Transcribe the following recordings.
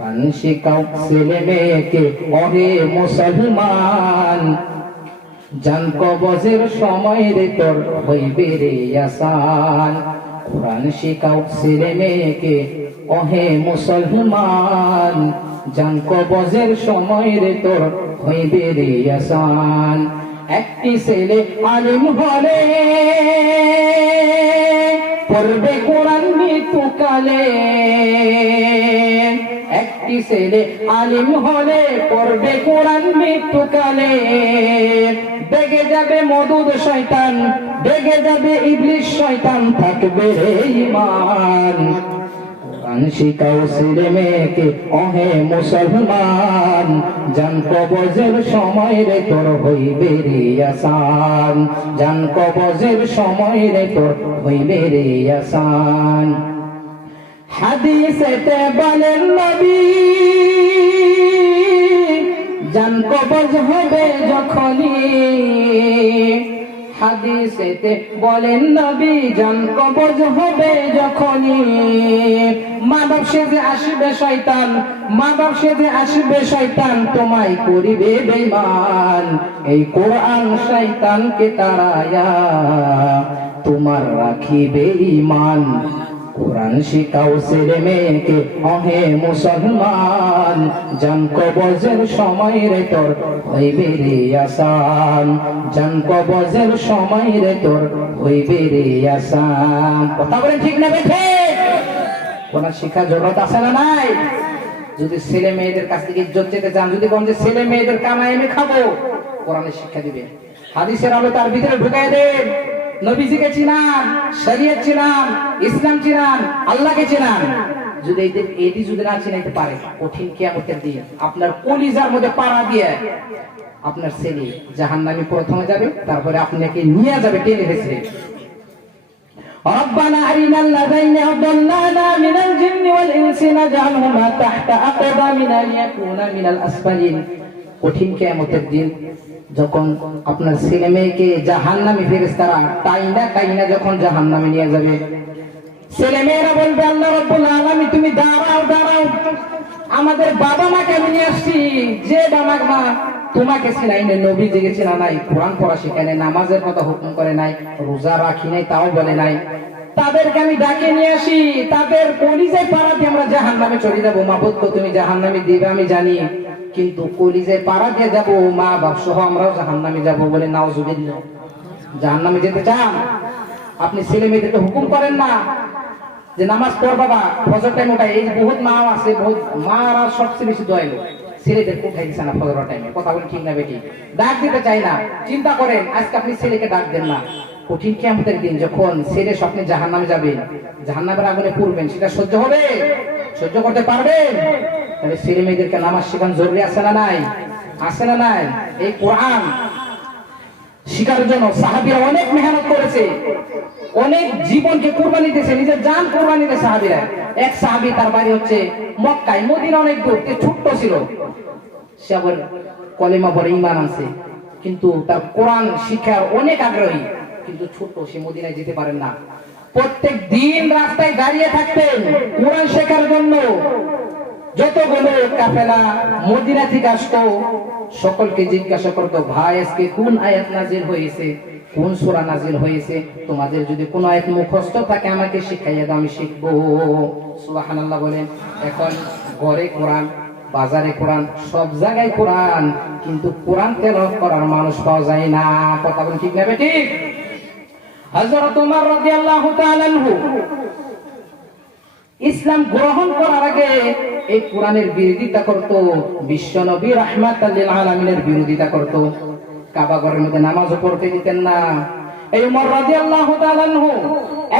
কোরআন শিখাও ছেলে মেয়েকে ওহে মুসলমান, জান কবজের সময় রে তোর হইবে রে আসান। কোরআন শিখাও ছেলে মেয়েকে ওহে মুসলমান, জান কবজের সময় রে তোর হইবে রে আসান। একটি ছেলে আলিম হলে পড়বে কোরআন মৃত্যুকালে, একটি ছেলে আলিম হলে পড়বে কোরআন মৃত্যুকালে। বেগে যাবে মদুদ শয়তান, বেগে যাবে ইবলিশ শয়তান, থাকবে রে ঈমান। কোরআন শিখাও ছেলে মেয়েকে ওহে মুসলমান, জান কবজের সময় রে তোর হইবে রে আসান, জান কবজের সময় রে তোর হইবে রে আসান। হাদিসেতে বলেন নবী, জান কবজ হবে যখনই, হাদিসেতে বলেন নবী জান কবজ হবে যখনই। মা বাপ সেজে আসবে শয়তান, মা বাপ সেজে আসবে শয়তান, তোমায় করিবে বেঈমান। এই কোরআন শয়তানকে তাড়ায়া তোমার রাখিবে ঈমান। কোরআন শিখাও ছেলে মেয়েকে ওহে মুসলমান, জান কবজের সময় রে তোর হইবে রে আসান, জান কবজের সময় রে তোর হইবে রে আসান। কথা বলেন ঠিক না বেঠে? কোরআন শিক্ষা জরুরত আছে না নাই? যদি ছেলে মেয়েদের কাছ থেকে ইজ্জত যেতে চান, যদি বলেন যে ছেলে মেয়েদের কামাই আমি খাবো, কোরআনের শিক্ষা দিবে, হাদিসের আলো তার ভিতরে ঢুকাই দেন। নবীজিকে চিনান, শরীয়ত চিনান, ইসলাম চিনান, আল্লাহকে চিনান। যদি এটি যদি না চিনাইতে পারে, কঠিন কিয়ামতের দিন আপনার কলিজার মধ্যে পাড়া দিয়ে আপনার ছেলে জাহান্নামে প্রথমে যাবে, তারপরে আপনাকে নিয়ে যাবে টেনে হেসে। ربنا أرنا الذين أضلنا من الجن والإنس نجعلهما تحت أقدامنا ليكونا من الأسفلين। কঠিন কিয়ামতের দিন যখন আপনার ছেলে মেয়েকে জাহান্নামে ফেরেশতারা টাইনা যখন জাহান্নামে নিয়ে যাবে, ছেলে মেয়েরা বলবে আল্লাহ রাব্বুল আলামিন তুমি দাঁড়াও দাঁড়াও, আমাদের বাবা মাকে আমি নিয়ে আসছি, যে বাবা মা তোমাকে চিনাই নাই, নবী জিকে চিনা নাই, কোরআন পড়া শিখায় নাই, নামাজের কথা হুকুম করে নাই, রোজা রাখি নাই তাও বলে নাই, তাদেরকে আমি ডাকে নিয়ে আসি, তাদের কলিজায় পাড়া দিয়ে আমরা জাহান্নামে চলে যাবো। মাবুদ গো তুমি জাহান্নামে দিবে আমি জানি, কিন্তু কলিজায় পাড়া দিয়ে যাবো, মা বাপ সহ আমরাও জাহান্নামে যাবো বলে নাউজুবিল্লাহ। জাহান্নামে যেতে চান? আপনি ছেলে মেয়েদেরকে হুকুম করেন না যে নামাজ পড় বাবা, ফজর টাইম ওটাই। এই বহুত মা আছে, বহুত মারা সবচেয়ে বেশি দয়ালু, ছেলেদের উঠাই দিচ্ছে না ফজর টাইমে। কথা বলি ঠিক না বেটি? ডাক দিতে চাই না। চিন্তা করেন আজকে আপনি ছেলেকে ডাক দেন না, কঠিন কিয়ামতের দিন যখন ছেলে স্বপ্নে জাহান্নামে যাবে, জাহান্নামের আগুনে পড়বেন, সেটা সহ্য হবে? সহ্য করতে পারবেন? তাহলে ছেলে মেয়েদেরকে নামাজ শেখানো জরুরি আছে না নাই? আছে না নাই? এই কোরআন শিখার জন্য সাহাবীরা অনেক মেহনত করেছে, অনেক জীবনকে কুরবানি দিয়েছে, নিজের জান কুরবানি দিয়েছে সাহাবীরা। এক সাহাবী তার বাড়ি হচ্ছে মক্কায়, মদিনা অনেক দূর, ছোট্ট ছিল, সে আবার কলেমা পড়ে ঈমান আনছে, কিন্তু তার কোরআন শিক্ষার অনেক আগ্রহী, কিন্তু ছোট, সে মদিনায় যেতে পারেন না। প্রত্যেক দিন রাস্তায় দাঁড়িয়ে থাকতেন কোরআন শেখার জন্য। যতগুলো কাফেলা মদিনা থেকে আসতো সকলকে জিজ্ঞাসা করতো, ভাই আজকে কোন আয়াত নাজিল হয়েছে, কোন সূরা নাজিল হয়েছে, তোমাদের যদি কোন আয়াত মুখস্থ থাকে আমাকে শিখাইয়া দাও, আমি শিখবো। সুবহানাল্লাহ বলেন। এখন ঘরে কোরআন, বাজারে কোরআন, সব জায়গায় কোরআন, কিন্তু কোরআন তেলাওয়াত করার মানুষ পাওয়া যায় না। কথা বলেন ঠিক না বেটি? হযরত ওমর রাদিয়াল্লাহু তাআলা আনহু ইসলাম গ্রহণ করার আগে এই কোরআনের বিরোধিতা করত, বিশ্ব নবী রাহমাতাল লিল আলামিনের বিরোধিতা করত, কাবা ঘরের মধ্যে নামাজও পড়তে দিতেন না। এই ওমর রাদিয়াল্লাহু তাআলা আনহু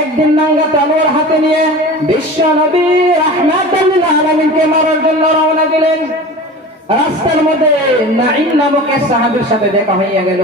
একদিন নাঙ্গা তলোয়ার হাতে নিয়ে বিশ্ব নবী রাহমাতাল লিল আলামিনকে মারার জন্য রওনা দিলেন। রাস্তার মধ্যে নাঈম নামক এক সাহাবীর সাথে দেখা হইয়া গেল।